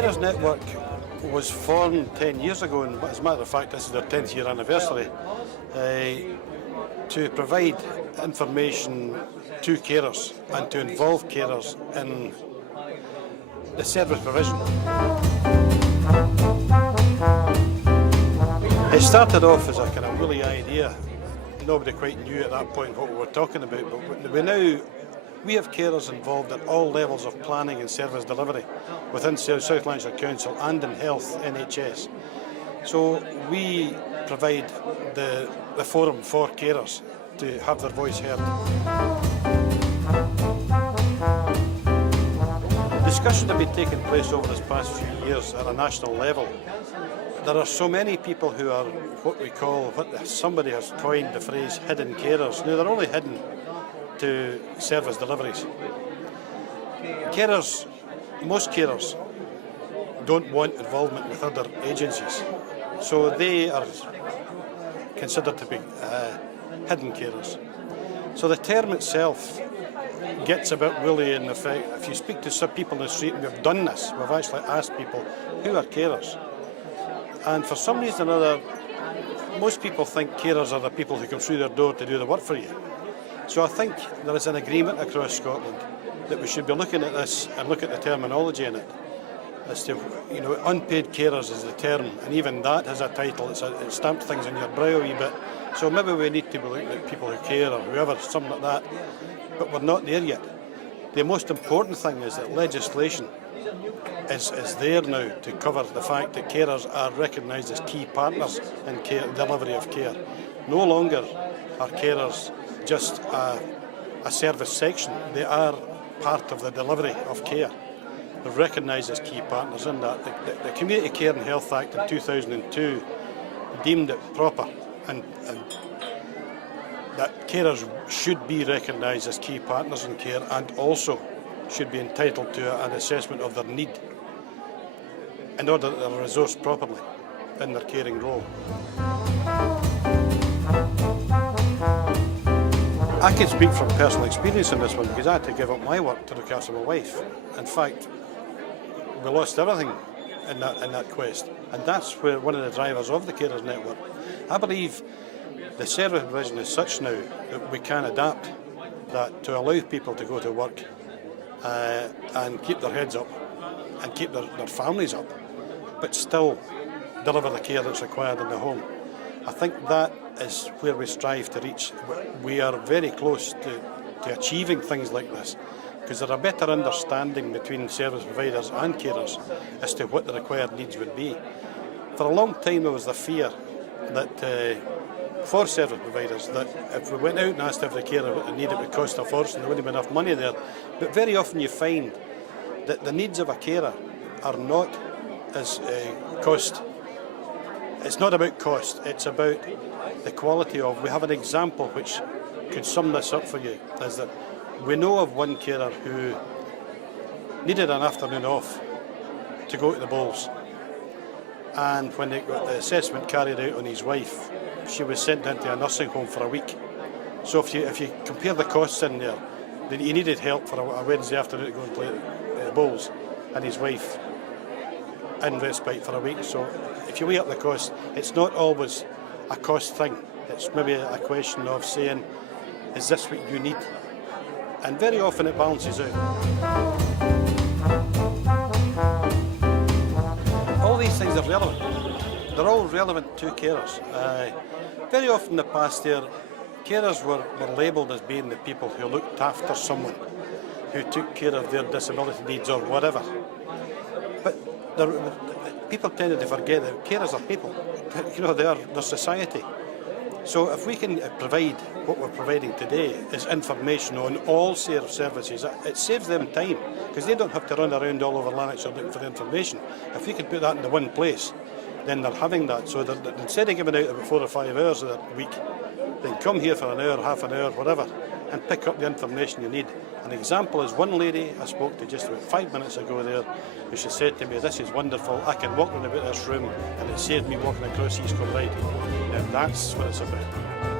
Carers Network was formed 10 years ago, and as a matter of fact this is their 10th year anniversary, to provide information to carers and to involve carers in the service provision. It started off as a kind of woolly idea. Nobody quite knew at that point what we were talking about, but we have carers involved at all levels of planning and service delivery within South Lanarkshire Council and in health NHS. So we provide the forum for carers to have their voice heard. Discussions have been taking place over this past few years at a national level. There are so many people who are somebody has coined the phrase hidden carers. Now they're only hidden to service deliveries. Most carers don't want involvement with other agencies, so they are considered to be hidden carers. So the term itself gets a bit woolly in effect. If you speak to some people in the street, and we've done this, we've actually asked people, who are carers? And for some reason or other, most people think carers are the people who come through their door to do the work for you. So I think there is an agreement across Scotland that we should be looking at this and look at the terminology in it. As to, unpaid carers is the term, and even that has a title. It stamps things on your brow a wee bit. So maybe we need to be looking at people who care or whoever, something like that. But we're not there yet. The most important thing is that legislation is there now to cover the fact that carers are recognised as key partners in delivery of care. No longer are carers just a service section. They are part of the delivery of care. They're recognised as key partners in that. The Community Care and Health Act in 2002 deemed it proper and that carers should be recognised as key partners in care and also should be entitled to an assessment of their need in order that they're resourced properly in their caring role. I can speak from personal experience on this one because I had to give up my work to look after my wife. In fact, we lost everything in that quest, and that's where one of the drivers of the Carers Network. I believe the service provision is such now that we can adapt that to allow people to go to work and keep their heads up and keep their families up, but still deliver the care that's required in the home. I think that is where we strive to reach. We are very close to achieving things like this because there's a better understanding between service providers and carers as to what the required needs would be. For a long time there was the fear that for service providers that if we went out and asked every carer what they need, it would cost a fortune, there wouldn't be enough money there. But very often you find that the needs of a carer are not as cost. It's not about cost, it's about the quality of. We have an example which could sum this up for you, is that we know of one carer who needed an afternoon off to go to the bowls, and when they got the assessment carried out on his wife, she was sent into a nursing home for a week. So if you compare the costs in there, then he needed help for a Wednesday afternoon to go and play the bowls, and his wife in respite for a week. So if you weigh up the cost, it's not always a cost thing. It's maybe a question of saying, is this what you need? And very often it balances out. All these things are relevant. They're all relevant to carers. Very often in the past there, carers were labelled as being the people who looked after someone, who took care of their disability needs or whatever. But people tended to forget that carers are people. They're society. So if we can provide what we're providing today is information on all services, it saves them time because they don't have to run around all over Lanarkshire looking for the information. If we can put that into one place, then they're having that. So that instead of giving out about 4 or 5 hours a week, they can come here for an hour, half an hour, whatever, and pick up the information you need. An example is one lady I spoke to just about 5 minutes ago there, who she said to me, "This is wonderful, I can walk around about this room and it saved me walking across East Kilbride." And that's what it's about.